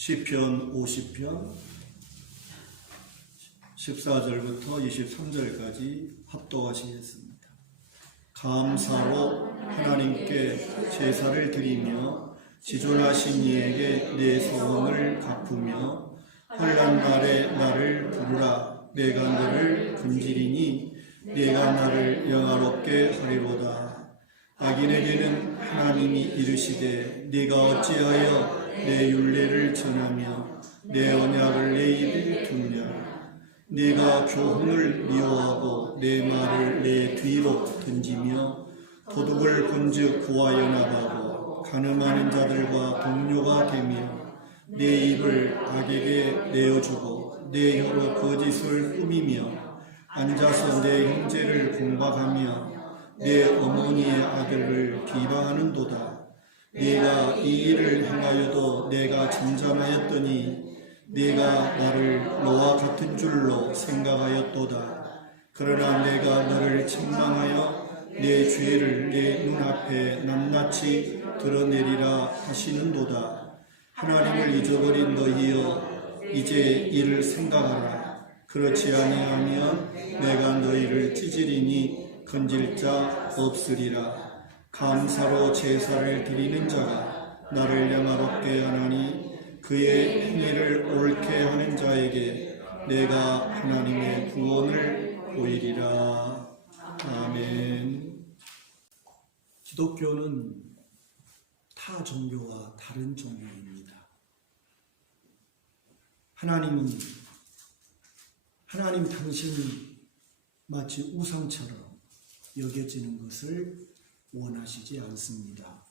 시편 50편 14절부터 23절까지 합독하시겠습니다. 감사로 하나님께 제사를 드리며 지존하신 이에게 내 소원을 갚으며 환난 날에 나를 부르라. 내가 너를 금지리니 내가 나를 영화롭게 하리로다. 악인에게는 하나님이 이르시되 네가 어찌하여 내 율례를 전하며 내 언약을 내 입에 두느냐. 네가 교훈을 미워하고 내 말을 내 뒤로 던지며 도둑을 본즉 그와 연합하고 가늠하는 자들과 동료가 되며 내 입을 악에게 내어주고 내 혀로 거짓을 꾸미며 앉아서 내 형제를 공박하며 내 어머니의 아들을 비방하는도다. 네가 이 일을 행하여도 내가 잠잠하였더니 네가 나를 너와 같은 줄로 생각하였도다. 그러나 내가 너를 책망하여 내 죄를 내 눈앞에 낱낱이 드러내리라 하시는도다. 하나님을 잊어버린 너희여, 이제 이를 생각하라. 그렇지 아니하면 내가 너희를 찢으리니 건질 자 없으리라. 감사로 제사를 드리는 자가 나를 영화롭게 하나니 그의 행위를 옳게 하는 자에게 내가 하나님의 구원을 보이리라. 아멘. 기독교는 타 종교와 다른 종교입니다. 하나님 당신이 마치 우상처럼 여겨지는 것을 원하시지 않습니다.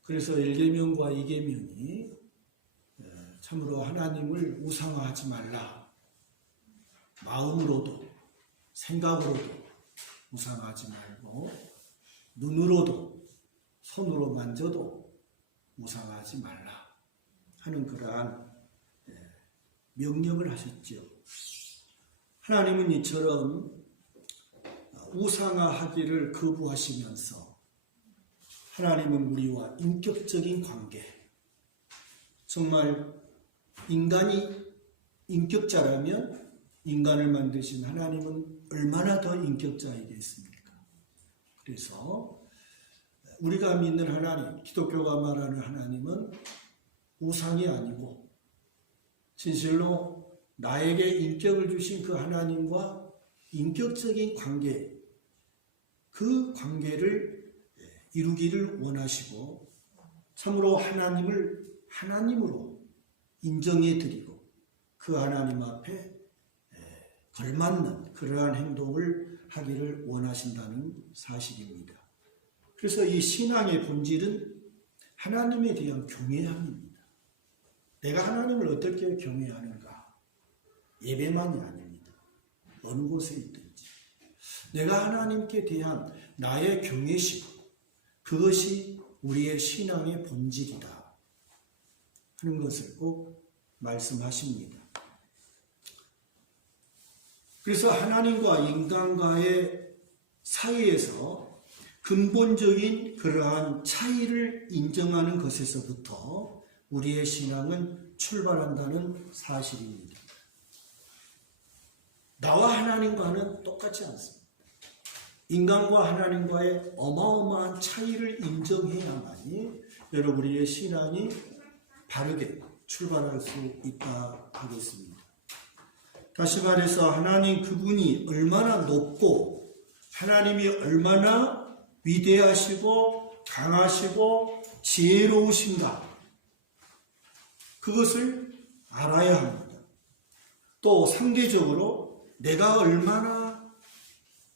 그래서 1계명과 2계명이 참으로 하나님을 우상화하지 말라. 마음으로도 생각으로도 우상화하지 말고 눈으로도 손으로 만져도 우상화하지 말라 하는 그러한 명령을 하셨죠. 하나님은 이처럼 우상화하기를 거부하시면서 하나님은 우리와 인격적인 관계, 정말 인간이 인격자라면 인간을 만드신 하나님은 얼마나 더 인격자이겠습니까? 그래서 우리가 믿는 하나님, 기독교가 말하는 하나님은 우상이 아니고 진실로 나에게 인격을 주신 그 하나님과 인격적인 관계, 그 관계를 이루기를 원하시고 참으로 하나님을 하나님으로 인정해 드리고 그 하나님 앞에 걸맞는 그러한 행동을 하기를 원하신다는 사실입니다. 그래서 이 신앙의 본질은 하나님에 대한 경외함입니다. 내가 하나님을 어떻게 경외하는가? 예배만이 아닙니다. 어느 곳에 있든지 내가 하나님께 대한 나의 경외심, 그것이 우리의 신앙의 본질이다 하는 것을 꼭 말씀하십니다. 그래서 하나님과 인간과의 사이에서 근본적인 그러한 차이를 인정하는 것에서부터 우리의 신앙은 출발한다는 사실입니다. 나와 하나님과는 똑같지 않습니다. 인간과 하나님과의 어마어마한 차이를 인정해야만이 여러분 우리의 신앙이 바르게 출발할 수 있다 하겠습니다. 다시 말해서 하나님 그분이 얼마나 높고 하나님이 얼마나 위대하시고 강하시고 지혜로우신가, 그것을 알아야 합니다. 또 상대적으로 내가 얼마나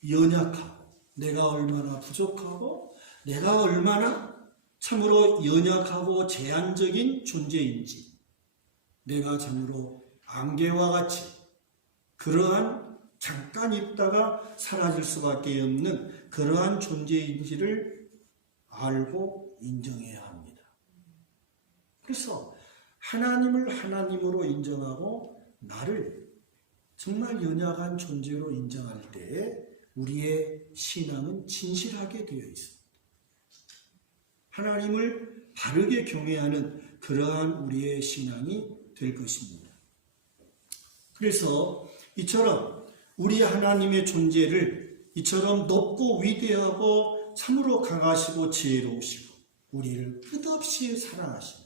연약하고 내가 얼마나 부족하고 내가 얼마나 참으로 연약하고 제한적인 존재인지, 내가 참으로 안개와 같이 그러한 잠깐 있다가 사라질 수밖에 없는 그러한 존재인지를 알고 인정해야 합니다. 그래서 하나님을 하나님으로 인정하고 나를 정말 연약한 존재로 인정할 때 우리의 신앙은 진실하게 되어 있습니다. 하나님을 바르게 경외하는 그러한 우리의 신앙이 될 것입니다. 그래서 이처럼 우리 하나님의 존재를 이처럼 높고 위대하고 참으로 강하시고 지혜로우시고 우리를 끝없이 사랑하시는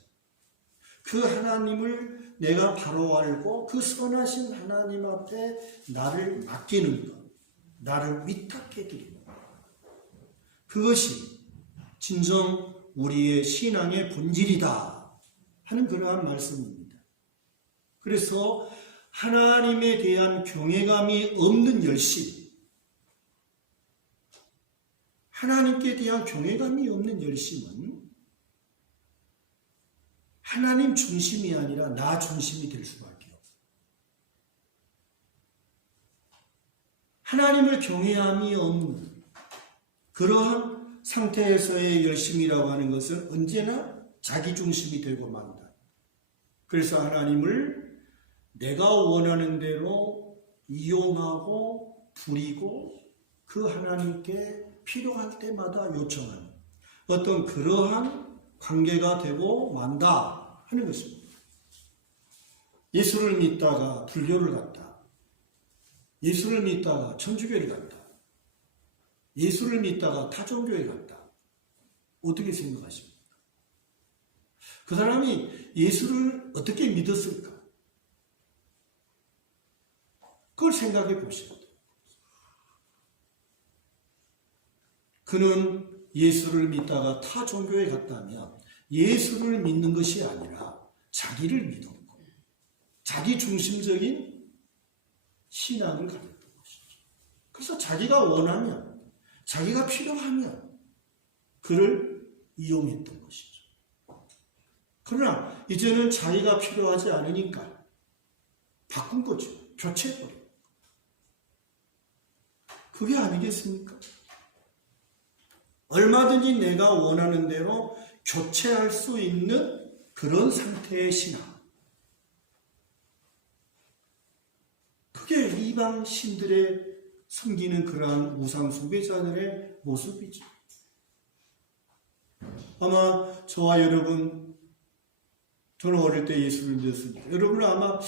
그 하나님을 내가 바로 알고 그 선하신 하나님 앞에 나를 맡기는 것, 나를 위탁해 드리는 것, 그것이 진정 우리의 신앙의 본질이다 하는 그러한 말씀입니다. 그래서 하나님에 대한 경외감이 없는 열심, 하나님께 대한 경외감이 없는 열심은 하나님 중심이 아니라 나 중심이 될 수밖에 없어요. 하나님을 경외함이 없는 그러한 상태에서의 열심이라고 하는 것은 언제나 자기 중심이 되고 만다. 그래서 하나님을 내가 원하는 대로 이용하고 부리고 그 하나님께 필요할 때마다 요청하는 어떤 그러한 관계가 되고 만다 하는 것입니다. 예수를 믿다가 불교를 갔다. 예수를 믿다가 천주교를 갔다. 예수를 믿다가 타종교에 갔다. 어떻게 생각하십니까? 그 사람이 예수를 어떻게 믿었을까? 그걸 생각해 보셔야 돼요. 그는 예수를 믿다가 타 종교에 갔다면 예수를 믿는 것이 아니라 자기를 믿었고 자기 중심적인 신앙을 가졌던 것이죠. 그래서 자기가 원하면 자기가 필요하면 그를 이용했던 것이죠. 그러나 이제는 자기가 필요하지 않으니까 바꾼 거죠. 교체해버려요. 그게 아니겠습니까? 얼마든지 내가 원하는 대로 교체할 수 있는 그런 상태의 신앙. 그게 이방 신들의 섬기는 그러한 우상 숭배자들의 모습이죠. 아마 저와 여러분, 저는 어릴 때 예수를 믿었습니다. 여러분은 아마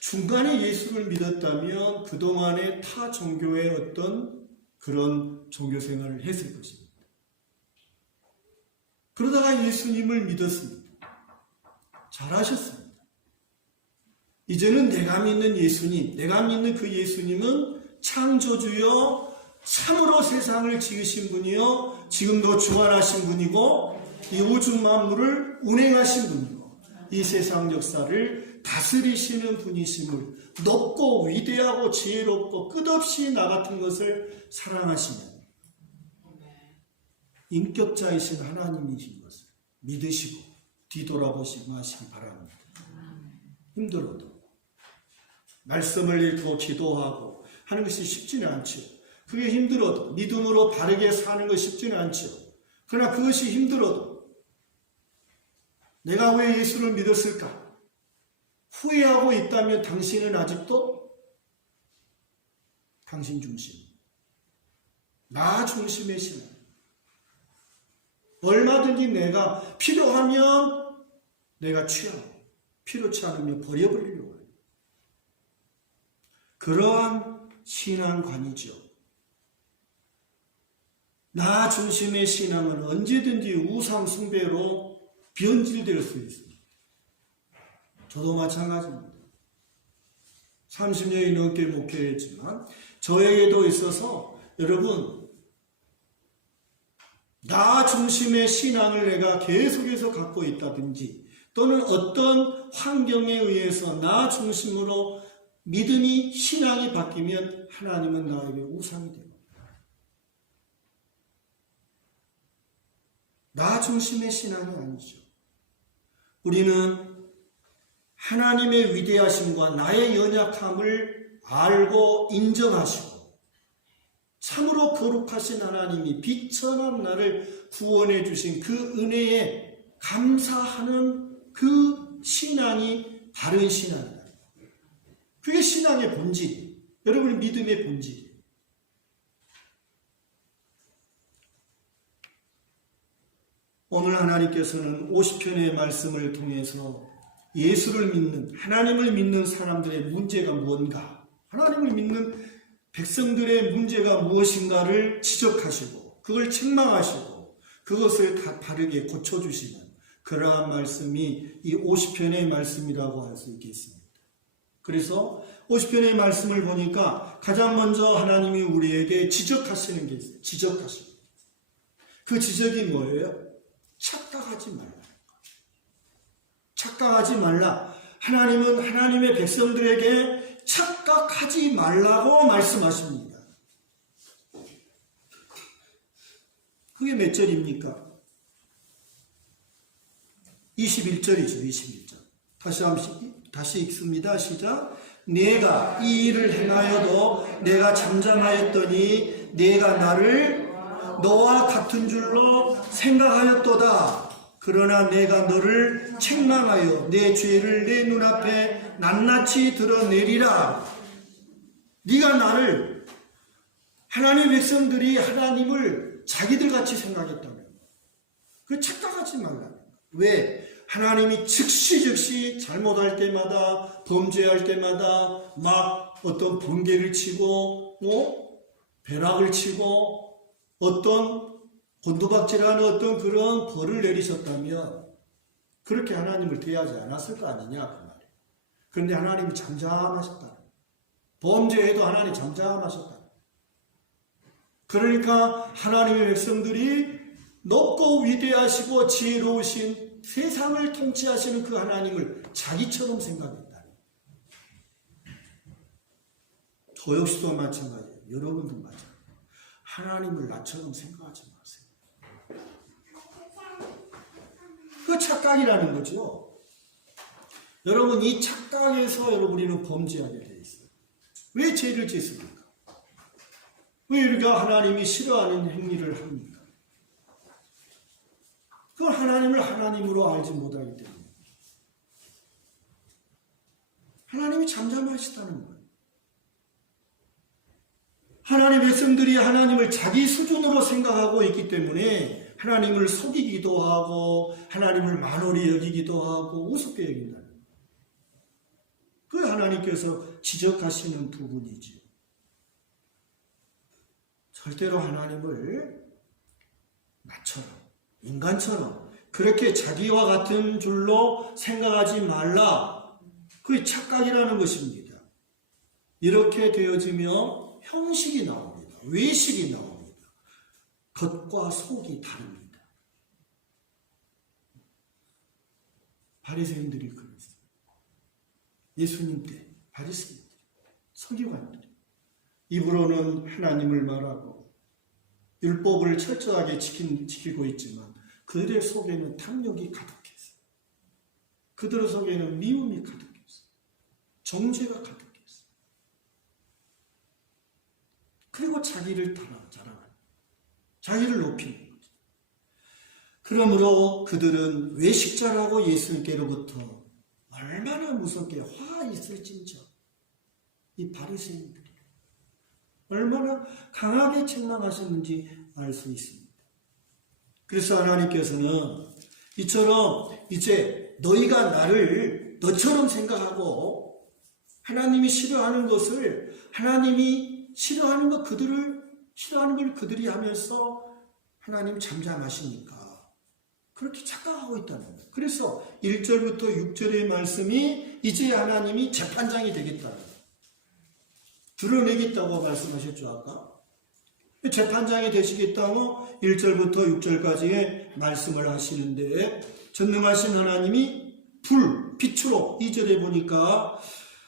중간에 예수를 믿었다면 그동안의 타 종교의 어떤 그런 종교 생활을 했을 것입니다. 그러다가 예수님을 믿었습니다. 잘하셨습니다. 이제는 내가 믿는 예수님, 내가 믿는 그 예수님은 창조주여 참으로 세상을 지으신 분이요 지금도 주관하신 분이고 이 우주 만물을 운행하신 분이고 이 세상 역사를 다스리시는 분이심을 높고 위대하고 지혜롭고 끝없이 나 같은 것을 사랑하시는 인격자이신 하나님이신 것을 믿으시고 뒤돌아보시고 하시기 바랍니다. 힘들어도 말씀을 읽고 기도하고 하는 것이 쉽지는 않죠. 그게 힘들어도 믿음으로 바르게 사는 것이 쉽지는 않죠. 그러나 그것이 힘들어도 내가 왜 예수를 믿었을까? 후회하고 있다면 당신은 아직도 당신 중심, 나 중심의 신앙. 얼마든지 내가 필요하면 내가 취하고 필요치 않으면 버려버리려고 해요. 그러한 신앙관이죠. 나 중심의 신앙은 언제든지 우상 숭배로 변질될 수 있습니다. 저도 마찬가지입니다. 30년이 넘게 목회했지만 저에게도 있어서 여러분 나 중심의 신앙을 내가 계속해서 갖고 있다든지 또는 어떤 환경에 의해서 나 중심으로 믿음이 신앙이 바뀌면 하나님은 나에게 우상이 됩니다. 나 중심의 신앙이 아니죠. 우리는 하나님의 위대하심과 나의 연약함을 알고 인정하시고 참으로 거룩하신 하나님이 비천한 나를 구원해 주신 그 은혜에 감사하는 그 신앙이 바른 신앙이다. 그게 신앙의 본질이에요. 여러분의 믿음의 본질이에요. 오늘 하나님께서는 50편의 말씀을 통해서 예수를 믿는, 하나님을 믿는 사람들의 문제가 무언가, 하나님을 믿는 백성들의 문제가 무엇인가를 지적하시고 그걸 책망하시고 그것을 다 바르게 고쳐주시는 그러한 말씀이 이 50편의 말씀이라고 할 수 있겠습니다. 그래서 50편의 말씀을 보니까 가장 먼저 하나님이 우리에게 지적하시는 게 있어요. 지적하시는 게. 그 지적이 뭐예요? 착각하지 말라. 착각하지 말라. 하나님은 하나님의 백성들에게 착각하지 말라고 말씀하십니다. 그게 몇 절입니까? 21절이죠. 21절. 다시 읽습니다. 시작. 내가 이 일을 행하여도 내가 잠잠하였더니 내가 나를 너와 같은 줄로 생각하였도다. 그러나 내가 너를 책망하여 내 죄를 내 눈앞에 낱낱이 드러내리라. 네가 나를, 하나님의 백성들이 하나님을 자기들 같이 생각했다면 그 착각하지 말라. 왜? 하나님이 즉시 잘못할 때마다, 범죄할 때마다 막 어떤 번개를 치고 벼락을 치고 어떤 곤두박질하는 어떤 그런 벌을 내리셨다면 그렇게 하나님을 대하지 않았을 거 아니냐 그 말이에요. 그런데 하나님이 잠잠하셨다. 범죄에도 하나님이 잠잠하셨다. 그러니까 하나님의 백성들이 높고 위대하시고 지혜로우신 세상을 통치하시는 그 하나님을 자기처럼 생각했다. 저 역시도 마찬가지예요. 여러분도 마찬가지예요. 하나님을 나처럼 생각하지 마세요. 그 착각이라는 거죠. 여러분, 이 착각에서 우리는 범죄하게 되어 있어요. 왜 죄를 짓습니까? 왜 우리가 하나님이 싫어하는 행위를 합니까? 그걸 하나님을 하나님으로 알지 못하기 때문에. 하나님이 잠잠하시다는 거예요. 하나님의 백성들이 하나님을 자기 수준으로 생각하고 있기 때문에 하나님을 속이기도 하고 하나님을 만홀히 여기기도 하고 우습게 여긴다는 거예요. 그 하나님께서 지적하시는 부분이지요. 절대로 하나님을 나처럼, 인간처럼 그렇게 자기와 같은 줄로 생각하지 말라. 그게 착각이라는 것입니다. 이렇게 되어지며 형식이 나옵니다. 외식이 나옵니다. 겉과 속이 다릅니다. 바리새인들이 그랬어요. 예수님 때 바리새인들, 서기관들 입으로는 하나님을 말하고 율법을 철저하게 지키고 있지만 그들의 속에는 탐욕이 가득했어요. 그들 속에는 미움이 가득했어요. 정죄가 가득했어요. 그리고 자기를 자랑하는, 자기를 높이는 거죠. 그러므로 그들은 외식자라고 예수님께로부터 얼마나 무섭게 화 있을진저 이 바리새인들이 얼마나 강하게 책망하셨는지 알 수 있습니다. 그래서 하나님께서는 이처럼 이제 너희가 나를 너처럼 생각하고 하나님이 싫어하는 것을 하나님이 싫어하는 걸 그들이 하면서 하나님 잠잠하시니까 그렇게 착각하고 있다는 거예요. 그래서 1절부터 6절의 말씀이 이제 하나님이 재판장이 되겠다는 거예요. 드러내겠다고 말씀하셨죠, 아까? 재판장이 되시겠다고 1절부터 6절까지의 말씀을 하시는데 전능하신 하나님이 빛으로 2절에 보니까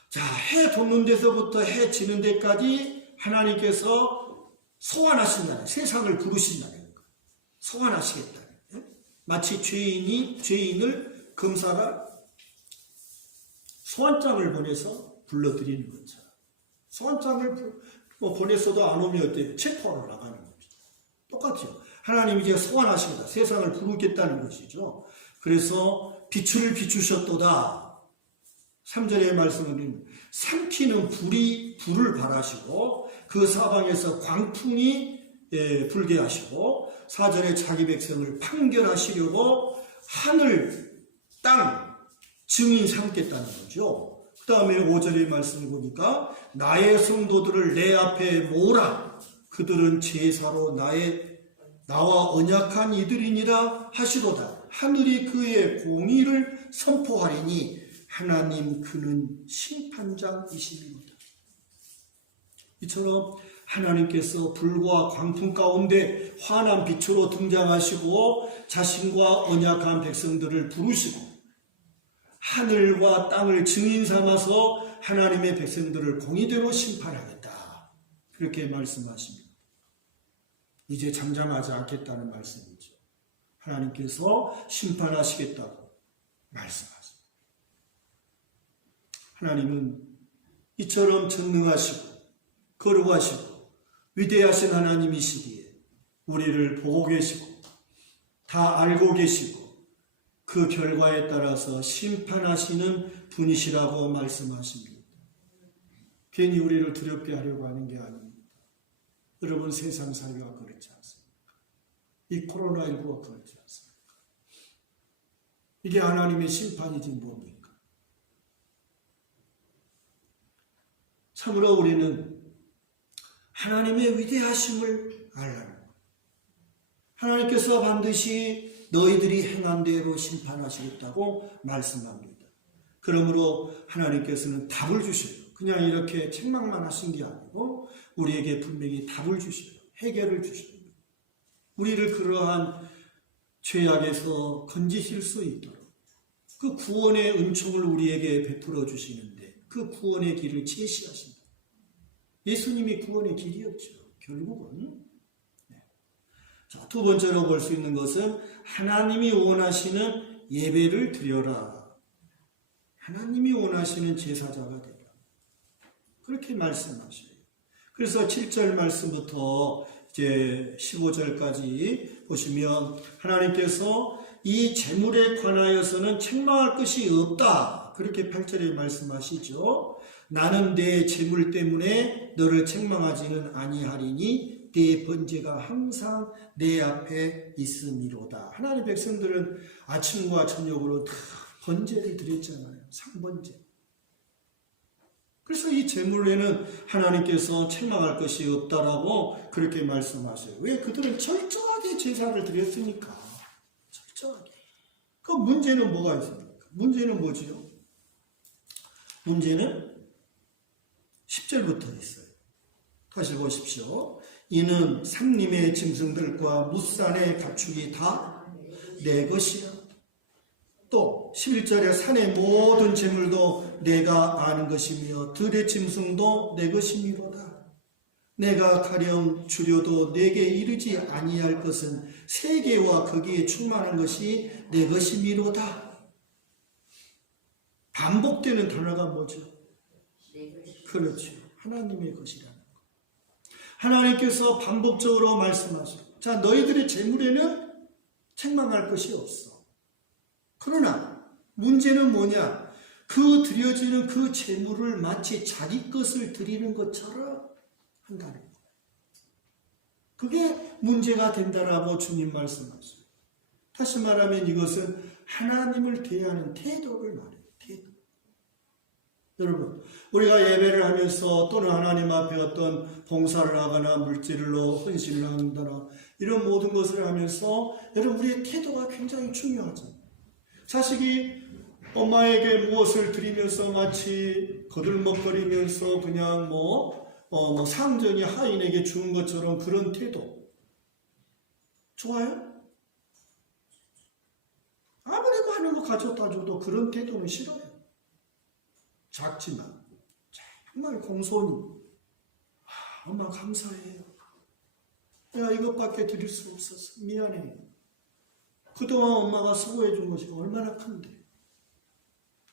자, 해 돋는 데서부터 해 지는 데까지 하나님께서 소환하신다는, 세상을 부르신다는 거. 소환하시겠다는. 마치 죄인을 검사가 소환장을 보내서 불러들이는 것처럼. 소환장을 보냈어도 안 오면 어때요? 체포하러 나가는 거죠. 똑같죠. 하나님이 이제 소환하십니다. 세상을 부르겠다는 것이죠. 그래서 빛을 비추셨도다. 3절의 말씀은 삼키는 불을 발하시고 그 사방에서 광풍이 불게 하시고 사전에 자기 백성을 판결하시려고 하늘, 땅, 증인 삼겠다는 거죠. 그 다음에 5절의 말씀을 보니까 나의 성도들을 내 앞에 모으라. 그들은 제사로 나와 언약한 이들이니라 하시도다. 하늘이 그의 공의를 선포하리니 하나님 그는 심판장이십니다. 이처럼 하나님께서 불과 광풍 가운데 환한 빛으로 등장하시고 자신과 언약한 백성들을 부르시고 하늘과 땅을 증인 삼아서 하나님의 백성들을 공의대로 심판하겠다. 그렇게 말씀하십니다. 이제 잠잠하지 않겠다는 말씀이죠. 하나님께서 심판하시겠다고 말씀하십니다. 하나님은 이처럼 전능하시고 거룩하시고 위대하신 하나님이시기에 우리를 보고 계시고 다 알고 계시고 그 결과에 따라서 심판하시는 분이시라고 말씀하십니다. 괜히 우리를 두렵게 하려고 하는 게 아닙니다. 여러분, 세상 사회가 그렇지 않습니까? 이 코로나19가 그렇지 않습니까? 이게 하나님의 심판이지 뭡니까? 참으로 우리는 하나님의 위대하심을 알라는 거예요. 하나님께서 반드시 너희들이 행한 대로 심판하시겠다고 말씀합니다. 그러므로 하나님께서는 답을 주셔요. 그냥 이렇게 책망만 하신 게 아니고 우리에게 분명히 답을 주셔요. 해결을 주셔요. 우리를 그러한 죄악에서 건지실 수 있도록 그 구원의 은총을 우리에게 베풀어 주시는데 그 구원의 길을 제시하신다. 예수님이 구원의 길이었죠. 결국은. 자, 두 번째로 볼 수 있는 것은 하나님이 원하시는 예배를 드려라. 하나님이 원하시는 제사자가 되라. 그렇게 말씀하셔요. 그래서 7절 말씀부터 이제 15절까지 보시면 하나님께서 이 재물에 관하여서는 책망할 것이 없다. 그렇게 8절에 말씀하시죠. 나는 내 재물 때문에 너를 책망하지는 아니하리니 내 번제가 항상 내 앞에 있음이로다. 하나님의 백성들은 아침과 저녁으로 다 번제를 드렸잖아요. 상번제. 그래서 이 재물에는 하나님께서 책망할 것이 없다라고 그렇게 말씀하세요. 왜? 그들은 철저하게 제사를 드렸으니까. 철저하게. 그 문제는 뭐가 있습니까? 문제는 뭐지요? 문제는 10절부터 있어요. 다시 보십시오. 이는 산림의 짐승들과 무산의 가축이 다 내 것이라. 또 11절에 산의 모든 재물도 내가 아는 것이며 들의 짐승도 내 것이미로다. 내가 가령 주려도 내게 이르지 아니할 것은 세계와 거기에 충만한 것이 내 것이미로다. 반복되는 단어가 뭐죠? 그렇죠. 하나님의 것이라는 것. 하나님께서 반복적으로 말씀하시고, 자, 너희들의 재물에는 책망할 것이 없어. 그러나 문제는 뭐냐? 그 드려지는 그 재물을 마치 자기 것을 드리는 것처럼 한다는 거예요. 그게 문제가 된다라고 주님 말씀하세요. 다시 말하면 이것은 하나님을 대하는 태도를 말해요. 태도. 여러분, 우리가 예배를 하면서 또는 하나님 앞에 어떤 봉사를 하거나 물질로 헌신을 한다나 이런 모든 것을 하면서 여러분 우리의 태도가 굉장히 중요하죠. 자식이 엄마에게 무엇을 드리면서 마치 거들먹거리면서 그냥 상전이 하인에게 주는 것처럼 그런 태도 좋아요? 아무리 많은 거 가져다 줘도 그런 태도는 싫어요. 작지만 정말 공손히 엄마 감사해요. 내가 이것밖에 드릴 수 없어서 미안해요. 그동안 엄마가 수고해 준 것이 얼마나 큰데.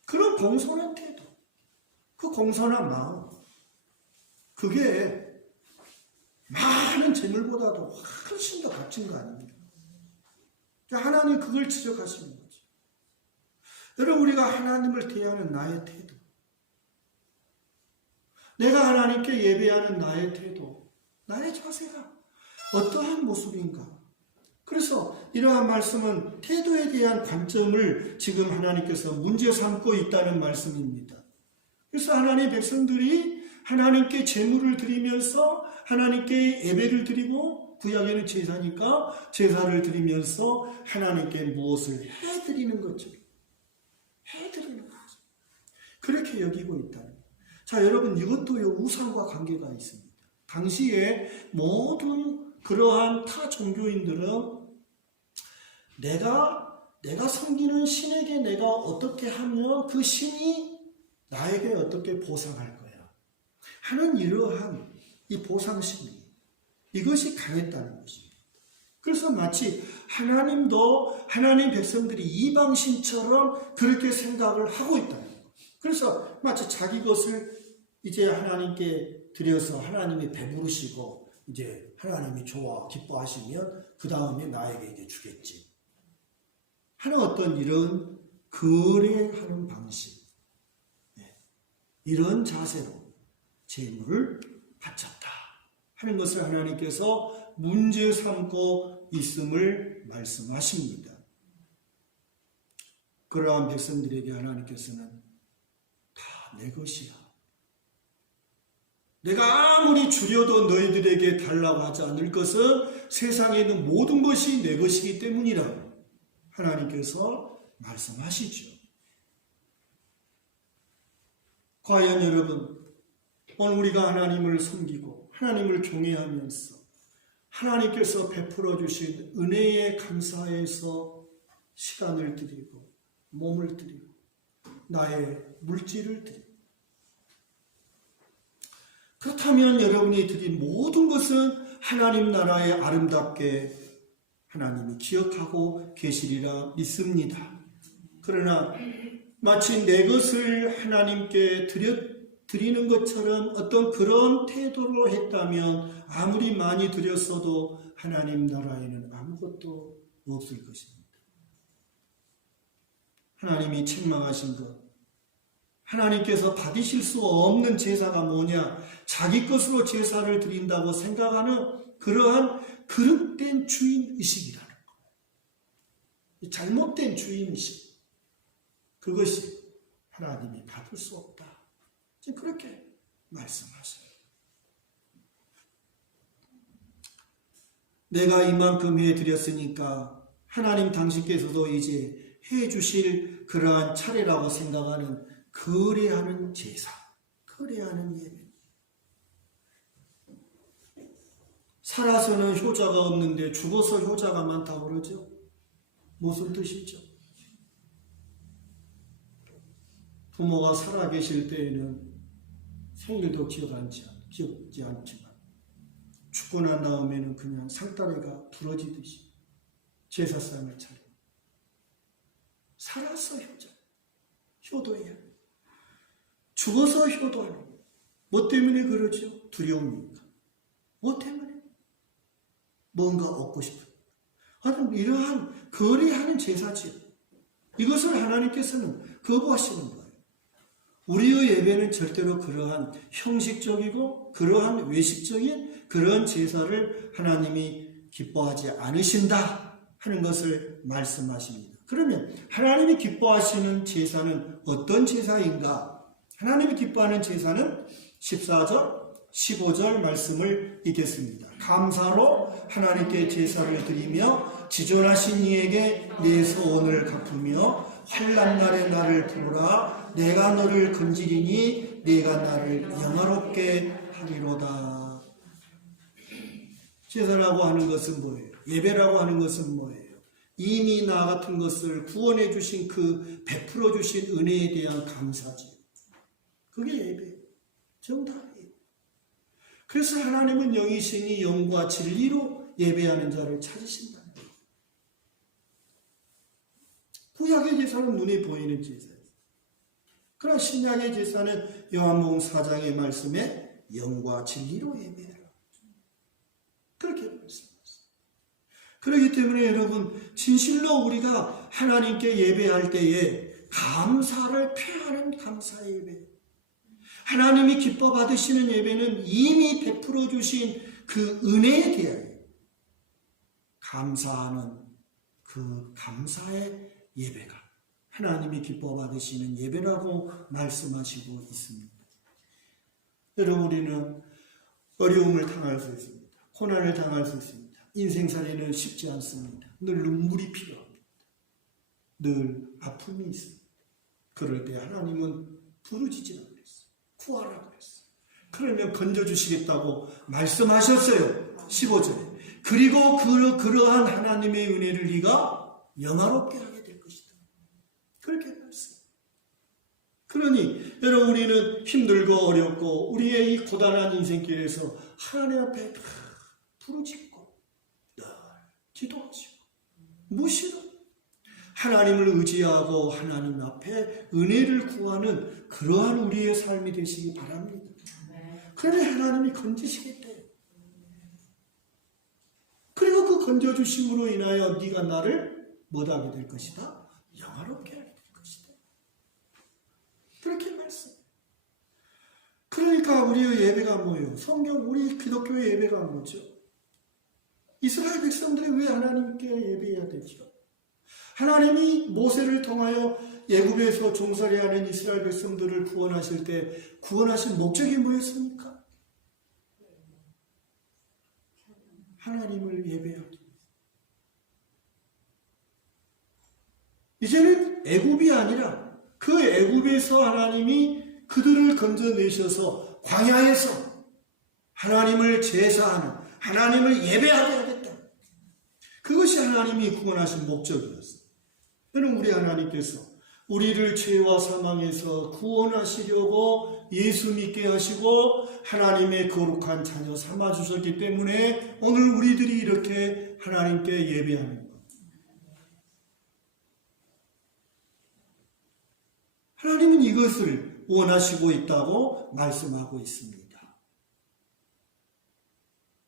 그런 공손한 태도, 그 공손한 마음, 그게 많은 재물보다도 훨씬 더 값진 거 아닙니까? 하나님 그걸 지적하시는 거죠. 여러분, 우리가 하나님을 대하는 나의 태도, 내가 하나님께 예배하는 나의 태도, 나의 자세가 어떠한 모습인가? 그래서 이러한 말씀은 태도에 대한 관점을 지금 하나님께서 문제 삼고 있다는 말씀입니다. 그래서 하나님의 백성들이 하나님께 제물을 드리면서 하나님께 예배를 드리고, 구약에는 제사니까 제사를 드리면서 하나님께 무엇을 해드리는 거죠. 해드리는 거죠. 그렇게 여기고 있다는 거예요. 자, 여러분, 이것도요, 우상과 관계가 있습니다. 당시에 모든 그러한 타 종교인들은 내가 섬기는 신에게 내가 어떻게 하면 그 신이 나에게 어떻게 보상할 거야 하는 이러한 이 보상심리, 이것이 강했다는 것입니다. 그래서 마치 하나님도 하나님 백성들이 이방신처럼 그렇게 생각을 하고 있다는 거예요. 그래서 마치 자기 것을 이제 하나님께 드려서 하나님이 배부르시고 이제 하나님이 좋아 기뻐하시면 그 다음에 나에게 이제 주겠지 하는 어떤 이런 거래하는 방식, 이런 자세로 재물을 바쳤다 하는 것을 하나님께서 문제 삼고 있음을 말씀하십니다. 그러한 백성들에게 하나님께서는 다 내 것이야, 내가 아무리 주려도 너희들에게 달라고 하지 않을 것은 세상에 있는 모든 것이 내 것이기 때문이라고 하나님께서 말씀하시죠. 과연 여러분, 오늘 우리가 하나님을 섬기고 하나님을 경외하면서 하나님께서 베풀어 주신 은혜에 감사해서 시간을 드리고 몸을 드리고 나의 물질을 드리고, 그렇다면 여러분이 드린 모든 것은 하나님 나라에 아름답게 하나님이 기억하고 계시리라 믿습니다. 그러나 마치 내 것을 하나님께 드리는 것처럼 어떤 그런 태도로 했다면 아무리 많이 드렸어도 하나님 나라에는 아무것도 없을 것입니다. 하나님이 책망하신 것, 하나님께서 받으실 수 없는 제사가 뭐냐? 자기 것으로 제사를 드린다고 생각하는 그러한 그릇된 주인의식이라는 것. 잘못된 주인의식. 그것이 하나님이 받을 수 없다. 지금 그렇게 말씀하세요. 내가 이만큼 해드렸으니까 하나님 당신께서도 이제 해주실 그러한 차례라고 생각하는 거래하는 제사, 거래하는 예배. 살아서는 효자가 없는데 죽어서 효자가 많다고 그러죠. 무슨 뜻이죠? 부모가 살아계실 때에는 생일도 기억지 않지만 죽고 난 다음에는 그냥 상다리가 부러지듯이 제사상을 차려. 살아서 효자, 효도해야. 죽어서 효도하는 거예요. 뭐 때문에 그러죠? 두려움입니까? 뭐 때문에? 뭔가 얻고 싶은. 이러한 거래하는 제사지요. 이것을 하나님께서는 거부하시는 거예요. 우리의 예배는 절대로 그러한 형식적이고 그러한 외식적인 그런 제사를 하나님이 기뻐하지 않으신다 하는 것을 말씀하십니다. 그러면 하나님이 기뻐하시는 제사는 어떤 제사인가? 하나님이 기뻐하는 제사는 14절, 15절 말씀을 읽겠습니다. 감사로 하나님께 제사를 드리며 지존하신 이에게 내 소원을 갚으며 환난날에 나를 부르라. 내가 너를 건지리니 내가 나를 영화롭게 하리로다. 제사라고 하는 것은 뭐예요? 예배라고 하는 것은 뭐예요? 이미 나 같은 것을 구원해 주신 그 베풀어 주신 은혜에 대한 감사지. 그게 예배, 정답이에요. 그래서 하나님은 영이시니 영과 진리로 예배하는 자를 찾으신다는 거예요. 구약의 제사는 눈에 보이는 제사예요. 그러나 신약의 제사는 요한복음 4장의 말씀에 영과 진리로 예배하라. 그렇게 말씀하셨어요. 그렇기 때문에 여러분, 진실로 우리가 하나님께 예배할 때에 감사를 표하는 감사의 예배, 하나님이 기뻐 받으시는 예배는 이미 베풀어 주신 그 은혜에 대하여 감사하는 그 감사의 예배가 하나님이 기뻐 받으시는 예배라고 말씀하시고 있습니다. 여러분, 우리는 어려움을 당할 수 있습니다. 고난을 당할 수 있습니다. 인생살이는 쉽지 않습니다. 늘 눈물이 필요합니다. 늘 아픔이 있습니다. 그럴 때 하나님은 부르짖으라고 그랬어요. 구하라고 그랬어요. 그러면 건져주시겠다고 말씀하셨어요. 15절에. 그리고 그러한 하나님의 은혜를 네가 영화롭게 하게 될 것이다. 그렇게 말씀. 그러니 여러분, 우리는 힘들고 어렵고 우리의 이 고단한 인생길에서 하나님 앞에 부르짖고 늘 기도하시고 무시로 하나님을 의지하고 하나님 앞에 은혜를 구하는 그러한 우리의 삶이 되시기 바랍니다. 그러면 하나님이 건지시겠대요. 그리고 그 건져주심으로 인하여 네가 나를 못하게 될 것이다. 영화롭게 하게 될 것이다. 그렇게 말씀. 그러니까 우리의 예배가 뭐예요? 성경 우리 기독교의 예배가 뭐죠? 이스라엘 백성들이 왜 하나님께 예배해야 되죠? 하나님이 모세를 통하여 애굽에서 종살이하는 이스라엘 백성들을 구원하실 때 구원하신 목적이 뭐였습니까? 하나님을 예배하기. 이제는 애굽이 아니라 그 애굽에서 하나님이 그들을 건져내셔서 광야에서 하나님을 제사하는, 하나님을 예배하게 하겠다. 그것이 하나님이 구원하신 목적이었어요. 여러분, 우리 하나님께서 우리를 죄와 사망에서 구원하시려고 예수 믿게 하시고 하나님의 거룩한 자녀 삼아주셨기 때문에 오늘 우리들이 이렇게 하나님께 예배하는 것. 하나님은 이것을 원하시고 있다고 말씀하고 있습니다.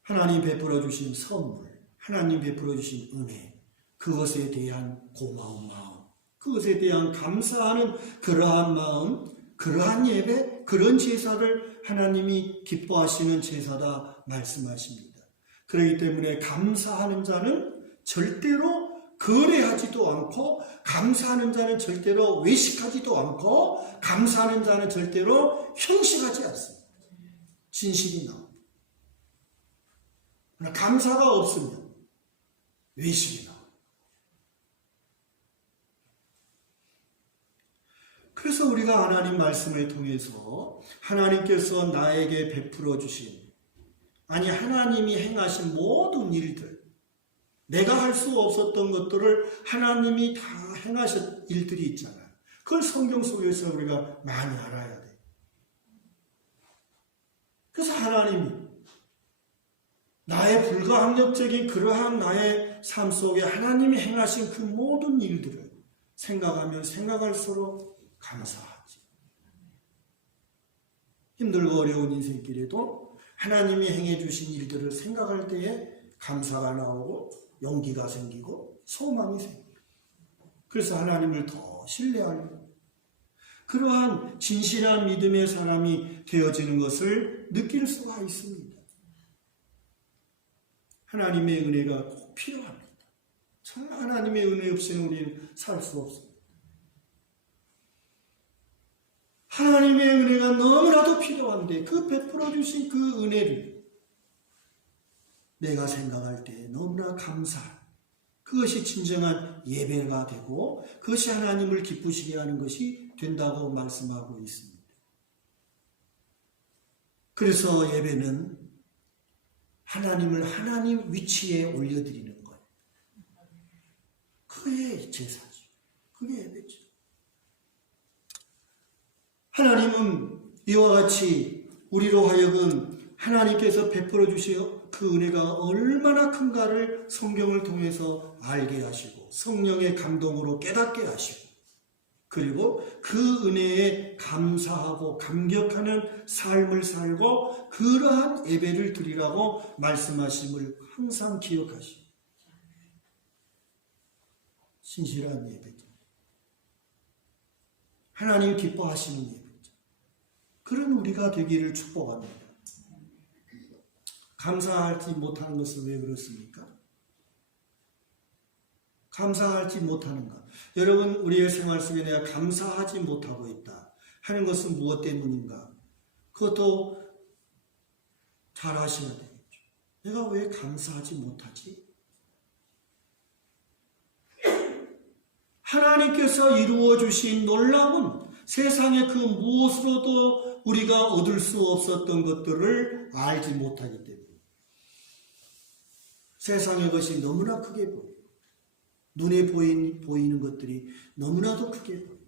하나님 베풀어 주신 선물, 하나님 베풀어 주신 은혜, 그것에 대한 고마운 마음, 그것에 대한 감사하는 그러한 마음, 그러한 예배, 그런 제사를 하나님이 기뻐하시는 제사다 말씀하십니다. 그렇기 때문에 감사하는 자는 절대로 거래하지도 않고, 감사하는 자는 절대로 외식하지도 않고, 감사하는 자는 절대로 형식하지 않습니다. 진실이 나옵니다. 감사가 없으면 외식이 나옵니다. 그래서 우리가 하나님 말씀을 통해서 하나님께서 나에게 베풀어 주신, 아니 하나님이 행하신 모든 일들, 내가 할 수 없었던 것들을 하나님이 다 행하신 일들이 있잖아요. 그걸 성경 속에서 우리가 많이 알아야 돼요. 그래서 하나님이 나의 불가항력적인 그러한 나의 삶 속에 하나님이 행하신 그 모든 일들을 생각하면 생각할수록 감사하지. 힘들고 어려운 인생길에도 하나님이 행해 주신 일들을 생각할 때에 감사가 나오고 용기가 생기고 소망이 생기고, 그래서 하나님을 더 신뢰하려고, 그러한 진실한 믿음의 사람이 되어지는 것을 느낄 수가 있습니다. 하나님의 은혜가 꼭 필요합니다. 정말 하나님의 은혜 없이는 우리는 살 수 없습니다. 하나님의 은혜가 너무나도 필요한데 그 베풀어 주신 그 은혜를 내가 생각할 때 너무나 감사, 그것이 진정한 예배가 되고 그것이 하나님을 기쁘시게 하는 것이 된다고 말씀하고 있습니다. 그래서 예배는 하나님을 하나님 위치에 올려드리는 거예요. 그게 제사죠. 그게 예배죠. 하나님은 이와 같이 우리로 하여금 하나님께서 베풀어 주시어 그 은혜가 얼마나 큰가를 성경을 통해서 알게 하시고 성령의 감동으로 깨닫게 하시고, 그리고 그 은혜에 감사하고 감격하는 삶을 살고 그러한 예배를 드리라고 말씀하심을 항상 기억하시고, 신실한 예배죠. 하나님 기뻐하시는 예배죠. 그런 우리가 되기를 축복합니다. 감사하지 못하는 것은 왜 그렇습니까? 감사하지 못하는가? 여러분, 우리의 생활 속에 내가 감사하지 못하고 있다 하는 것은 무엇 때문인가? 그것도 잘 아셔야 되겠죠. 내가 왜 감사하지 못하지? 하나님께서 이루어 주신 놀라운 세상의 그 무엇으로도 우리가 얻을 수 없었던 것들을 알지 못하기 때문에 세상의 것이 너무나 크게 보여요. 눈에 보이는 것들이 너무나도 크게 보여요.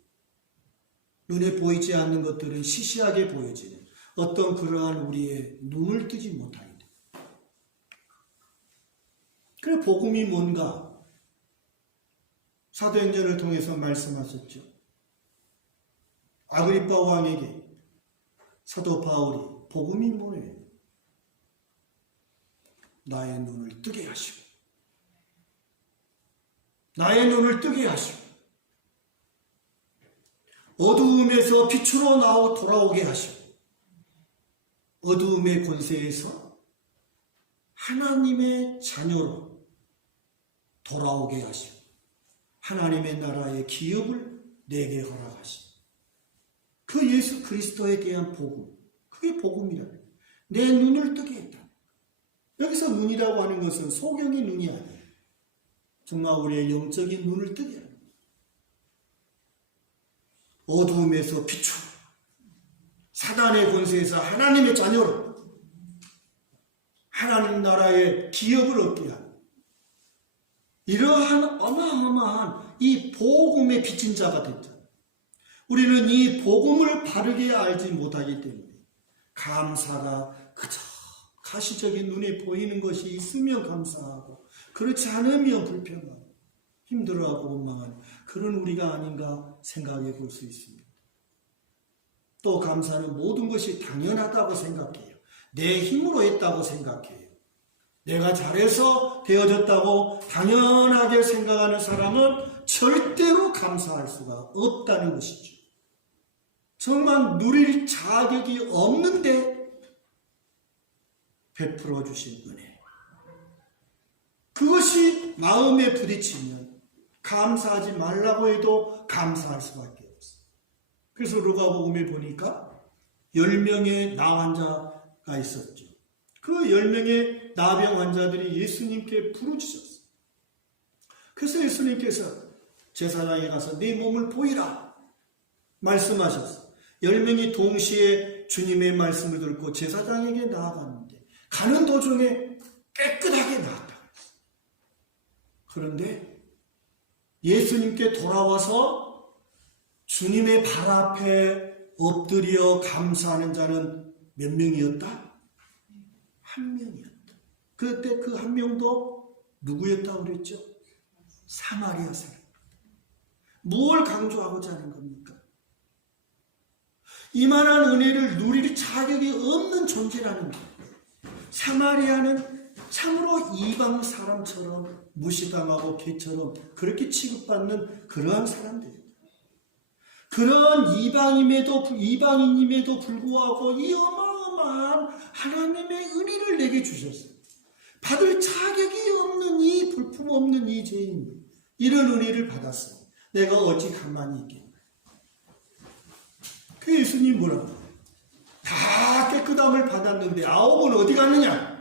눈에 보이지 않는 것들은 시시하게 보여지는 어떤 그러한 우리의 눈을 뜨지 못하게 돼요. 그래, 복음이 뭔가? 사도행전을 통해서 말씀하셨죠. 아그리빠 왕에게 사도 바울이 복음이 뭐예요? 나의 눈을 뜨게 하시고 나의 눈을 뜨게 하시고 어두움에서 빛으로 돌아오게 하시고 어두움의 권세에서 하나님의 자녀로 돌아오게 하시고 하나님의 나라의 기업을 내게 허락하시고 그 예수 그리스도에 대한 복음, 그게 복음이라는 거예요. 내 눈을 뜨게 했다. 여기서 눈이라고 하는 것은 소경의 눈이 아니에요. 정말 우리의 영적인 눈을 뜨게 합니다. 어두움에서 빛으로 사단의 권세에서 하나님의 자녀로 하나님 나라의 기업을 얻게 하는 이러한 어마어마한 이 복음의 빚진 자가 됐다. 우리는 이 복음을 바르게 알지 못하기 때문에 감사가 그저 가시적인 눈에 보이는 것이 있으면 감사하고 그렇지 않으면 불평하고 힘들어하고 원망하는 그런 우리가 아닌가 생각해 볼 수 있습니다. 또 감사는 모든 것이 당연하다고 생각해요. 내 힘으로 했다고 생각해요. 내가 잘해서 되어졌다고 당연하게 생각하는 사람은 절대로 감사할 수가 없다는 것이죠. 정말 누릴 자격이 없는데 베풀어 주신 은혜. 그것이 마음에 부딪히면 감사하지 말라고 해도 감사할 수밖에 없어요. 그래서 루가복음에 보니까 10명의 나 환자가 있었죠. 그 10명의 나병 환자들이 예수님께 부르짖었어요. 그래서 예수님께서 제사장에 가서 네 몸을 보이라 말씀하셨어요. 10명이 동시에 주님의 말씀을 듣고 제사장에게 나아갔는데 가는 도중에 깨끗하게 나았다. 그런데 예수님께 돌아와서 주님의 발 앞에 엎드려 감사하는 자는 몇 명이었다? 한 명이었다. 그때 그 한 명도 누구였다고 그랬죠? 사마리아 사람. 무엇을 강조하고자 하는 겁니까? 이만한 은혜를 누릴 자격이 없는 존재라는 거예요. 사마리아는 참으로 이방 사람처럼 무시당하고 개처럼 그렇게 취급받는 그러한 사람들이에요. 그런 이방인임에도 불구하고 이 어마어마한 하나님의 은혜를 내게 주셨어요. 받을 자격이 없는 이 볼품없는 이 죄인, 이런 은혜를 받았어요. 내가 어찌 가만히 있겠나. 그 예수님 뭐라고? 다 깨끗함을 받았는데 9은 어디 갔느냐?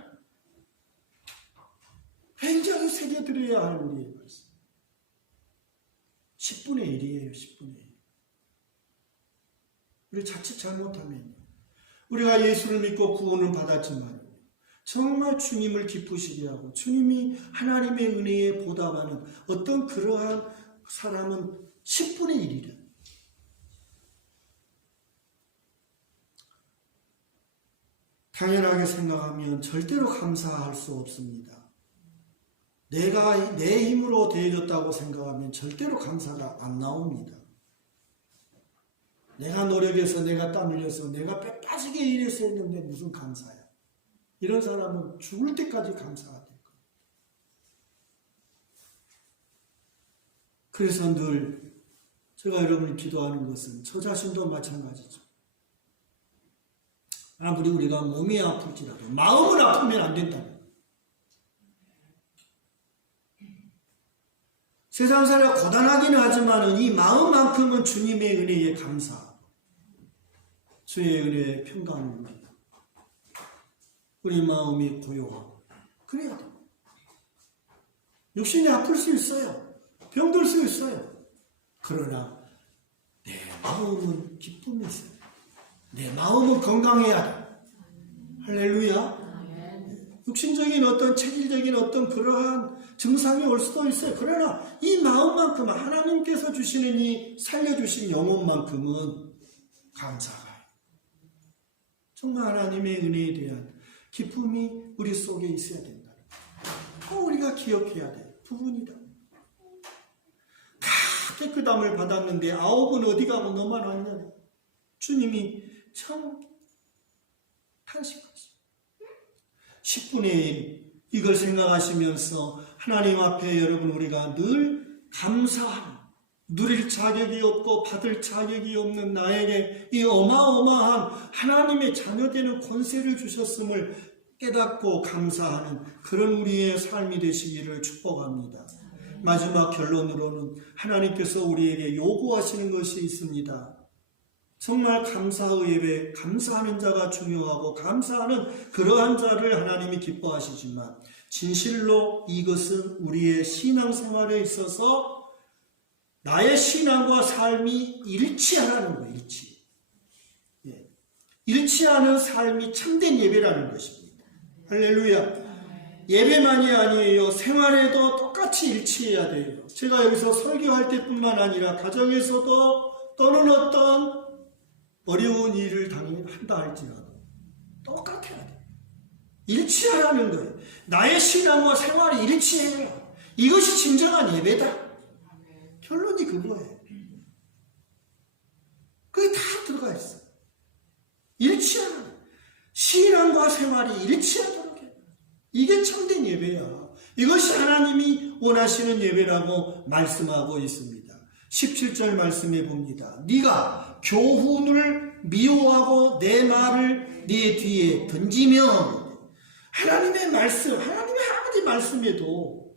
굉장히 새겨드려야 할 우리의 말씀. 10분의 1이에요. 10분의 1. 우리 자칫 잘못하면 우리가 예수를 믿고 구원을 받았지만 정말 주님을 기쁘시게 하고 주님이 하나님의 은혜에 보답하는 어떤 그러한 사람은 10분의 1이라. 당연하게 생각하면 절대로 감사할 수 없습니다. 내가 내 힘으로 되어졌다고 생각하면 절대로 감사가 안 나옵니다. 내가 노력해서 내가 땀 흘려서 내가 뼈 빠지게 일해서 했는데 무슨 감사야. 이런 사람은 죽을 때까지 감사가 될 거예요. 그래서 늘 제가 여러분이 기도하는 것은 저 자신도 마찬가지죠. 아무리 우리가 몸이 아플지라도 마음은 아프면 안 된다. 세상 살아 고단하기는 하지만 이 마음만큼은 주님의 은혜에 감사하고 주의 은혜에 평강을 누리고 우리 마음이 고요하고 그래야 돼. 육신이 아플 수 있어요. 병들 수 있어요. 그러나 내 마음은 기쁨이 있어요. 내 마음은 건강해야 돼. 할렐루야. 육신적인 어떤 체질적인 어떤 그러한 증상이 올 수도 있어요. 그러나 이 마음만큼은 하나님께서 주시는 이 살려주신 영혼만큼은 감사가 해요. 정말 하나님의 은혜에 대한 기쁨이 우리 속에 있어야 된다. 우리가 기억해야 될 부분이다. 다 깨끗함을 받았는데 9은 어디 가고 너만 왔냐. 주님이 참 탄식하시죠. 10분의 1 이걸 생각하시면서 하나님 앞에 여러분 우리가 늘 감사함, 누릴 자격이 없고 받을 자격이 없는 나에게 이 어마어마한 하나님의 자녀되는 권세를 주셨음을 깨닫고 감사하는 그런 우리의 삶이 되시기를 축복합니다. 마지막 결론으로는 하나님께서 우리에게 요구하시는 것이 있습니다. 정말 감사의 예배, 감사하는 자가 중요하고 감사하는 그러한 자를 하나님이 기뻐하시지만 진실로 이것은 우리의 신앙생활에 있어서 나의 신앙과 삶이 일치하라는 거예요. 일치하는 삶이 참된 예배라는 것입니다. 할렐루야. 예배만이 아니에요. 생활에도 똑같이 일치해야 돼요. 제가 여기서 설교할 때뿐만 아니라 가정에서도 또는 어떤 어려운 일을 한다 할지라도 똑같아야 돼. 일치하라는 거예요. 나의 신앙과 생활이 일치해요. 이것이 진정한 예배다. 결론이 그거예요. 그게 다 들어가 있어. 일치하는 거예요. 신앙과 생활이 일치하도록 해요. 이게 참된 예배야. 이것이 하나님이 원하시는 예배라고 말씀하고 있습니다. 17절 말씀해 봅니다. 네가 교훈을 미워하고 내 말을 네 뒤에 던지면 하나님의 말씀, 하나님의 아무리 말씀에도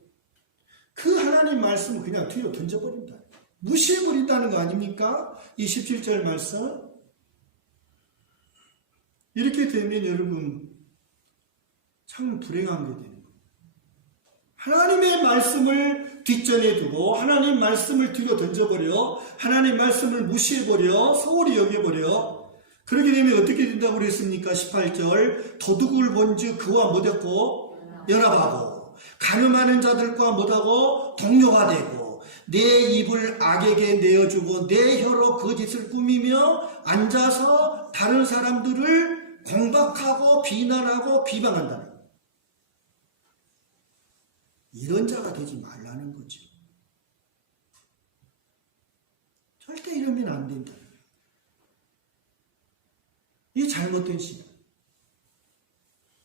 그 하나님 말씀을 그냥 뒤로 던져버린다. 무시해버린다는 거 아닙니까? 이 17절 말씀. 이렇게 되면 여러분 참 불행한 게 되는 거예요. 하나님의 말씀을 뒷전에 두고 하나님 말씀을 뒤로 던져버려 하나님 말씀을 무시해버려 소홀히 여겨버려. 그렇게 되면 어떻게 된다고 그랬습니까? 18절 도둑을 본즉 그와 못했고 연합하고 간음하는 자들과 못하고 동료가 되고 내 입을 악에게 내어주고 내 혀로 거짓을 꾸미며 앉아서 다른 사람들을 공박하고 비난하고 비방한다는 거예요. 이런 자가 되지 말라는 거죠. 절대 이러면 안 된다. 이게 잘못된 신앙.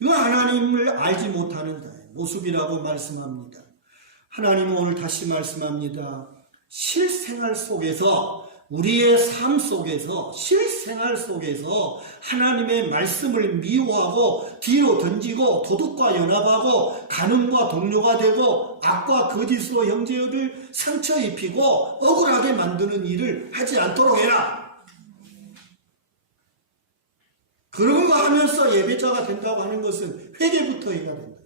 이거 하나님을 알지 못하는 자의 모습이라고 말씀합니다. 하나님은 오늘 다시 말씀합니다. 실생활 속에서 우리의 삶 속에서 실생활 속에서 하나님의 말씀을 미워하고 뒤로 던지고 도둑과 연합하고 간음과 동료가 되고 악과 거짓으로 형제를 상처 입히고 억울하게 만드는 일을 하지 않도록 해라. 그런 거 하면서 예배자가 된다고 하는 것은 회개부터 해야 된다.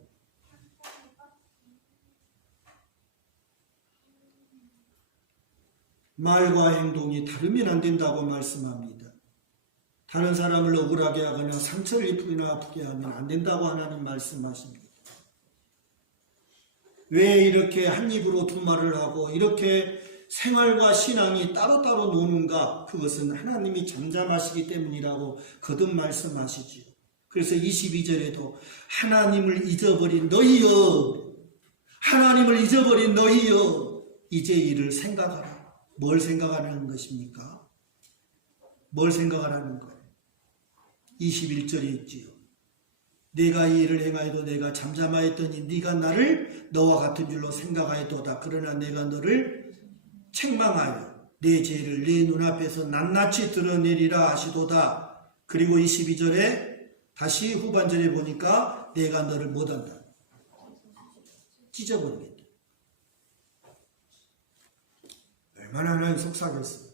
말과 행동이 다르면 안 된다고 말씀합니다. 다른 사람을 억울하게 하거나 상처를 입히거나 아프게 하면 안 된다고 하나님 말씀하십니다. 왜 이렇게 한 입으로 두 말을 하고 이렇게 생활과 신앙이 따로따로 노는가? 그것은 하나님이 잠잠하시기 때문이라고 거듭 말씀하시지요. 그래서 22절에도 하나님을 잊어버린 너희여, 하나님을 잊어버린 너희여, 이제 이를 생각하라. 뭘 생각하라는 것입니까? 뭘 생각하라는 거예요? 21절에 있지요. 내가 이 일을 행하여도 내가 잠잠하였더니 네가 나를 너와 같은 줄로 생각하였도다. 그러나 내가 너를 책망하여 내 죄를 네 눈앞에서 낱낱이 드러내리라 하시도다. 그리고 22절에 다시 후반절에 보니까 내가 너를 못한다. 찢어버리겠다. 얼마나 하나님 속삭였어요.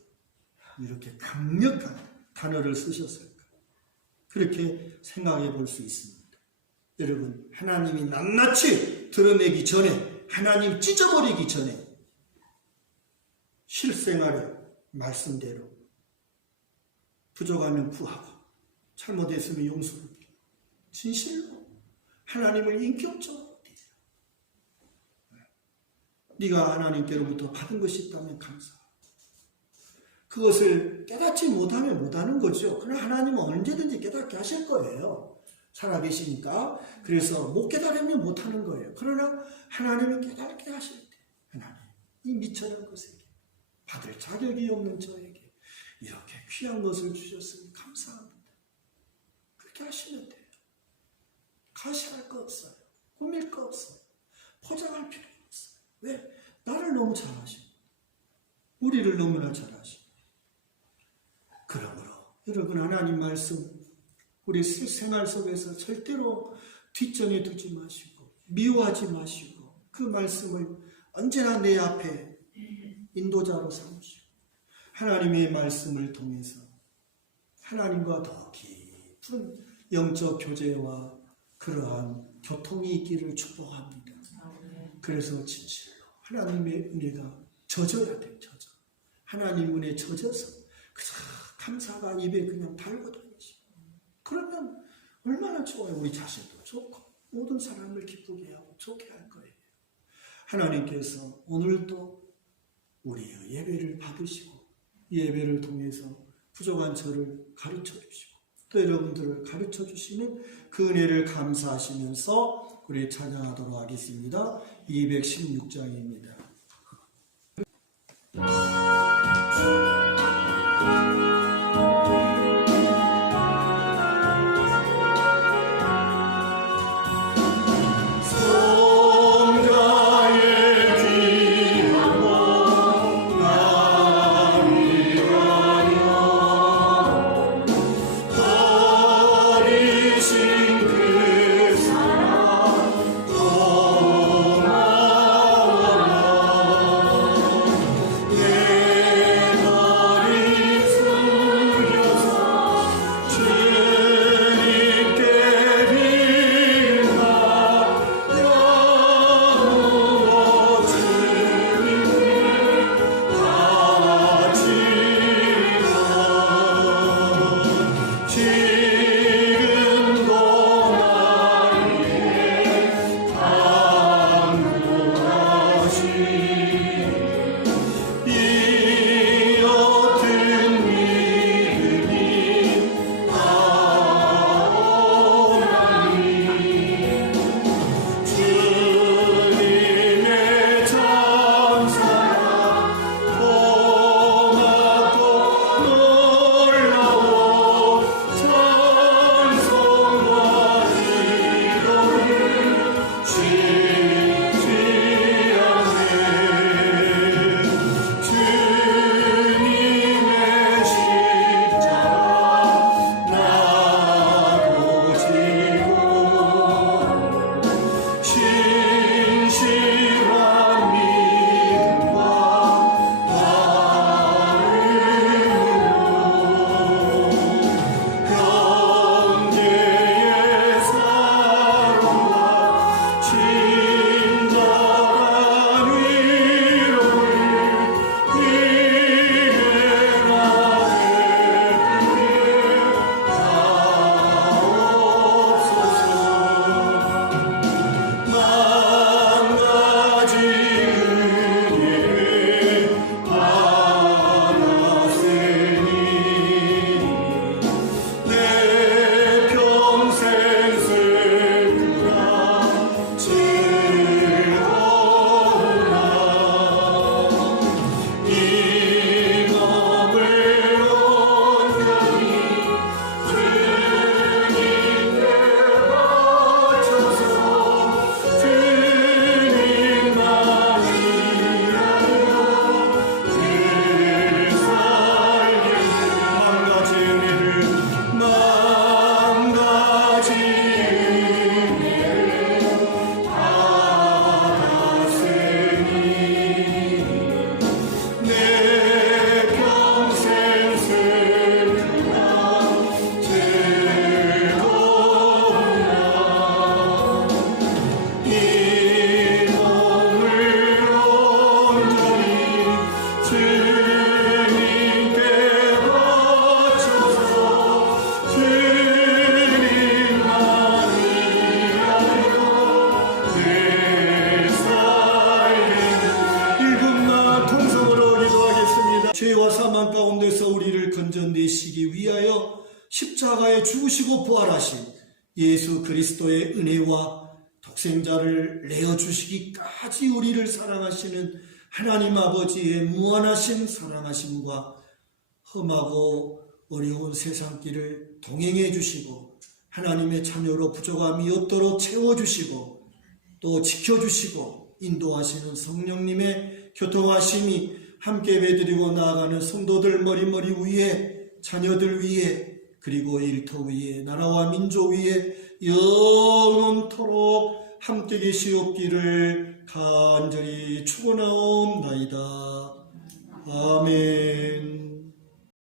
이렇게 강력한 단어를 쓰셨을까? 그렇게 생각해 볼 수 있습니다. 여러분, 하나님이 낱낱이 드러내기 전에, 하나님 찢어버리기 전에 실생활의 말씀대로 부족하면 구하고 잘못했으면 용서를 비고 진실로 하나님을 인격적으로 드리라. 네가 하나님께로부터 받은 것이 있다면 감사하고, 그것을 깨닫지 못하면 못하는 거죠. 그러나 하나님은 언제든지 깨닫게 하실 거예요. 살아계시니까. 그래서 못 깨달으면 못하는 거예요. 그러나 하나님이 깨닫게 하실 때, 하나님 이 미천한 것에게, 받을 자격이 없는 저에게 이렇게 귀한 것을 주셨으니 감사합니다. 그렇게 하시면 돼요. 가시할 거 없어요. 꾸밀 거 없어요. 포장할 필요가 없어요. 왜? 나를 너무 잘 아시고 우리를 너무나 잘 아시고. 그러므로 여러분, 하나님 말씀 우리 생활 속에서 절대로 뒷전에 두지 마시고 미워하지 마시고 그 말씀을 언제나 내 앞에 인도자로 삼으시고 하나님의 말씀을 통해서 하나님과 더 깊은 영적 교제와 그러한 교통이 있기를 축복합니다. 그래서 진실로 하나님의 은혜가 젖어야 돼. 젖어. 하나님 은혜 젖어서 그저 감사가 입에 그냥 달고 다니시고, 그러면 얼마나 좋아요. 우리 자신도 좋고 모든 사람을 기쁘게 하고 좋게 할 거예요. 하나님께서 오늘도 우리의 예배를 받으시고 예배를 통해서 부족한 저를 가르쳐 주시고 또 여러분들을 가르쳐 주시는 그 은혜를 감사하시면서 우리 찬양하도록 하겠습니다. 216장입니다. 내 십자가에 죽으시고 부활하신 예수 그리스도의 은혜와 독생자를 내어주시기까지 우리를 사랑하시는 하나님 아버지의 무한하신 사랑하심과 험하고 어려운 세상길을 동행해 주시고 하나님의 자녀로 부족함이 없도록 채워주시고 또 지켜주시고 인도하시는 성령님의 교통하심이 함께 배드리고 나아가는 성도들 머리머리 위에 자녀들 위에 그리고 일터 위에 나라와 민족 위에 영원토록 함께 계시옵기를 간절히 축원하옵나이다. 아멘.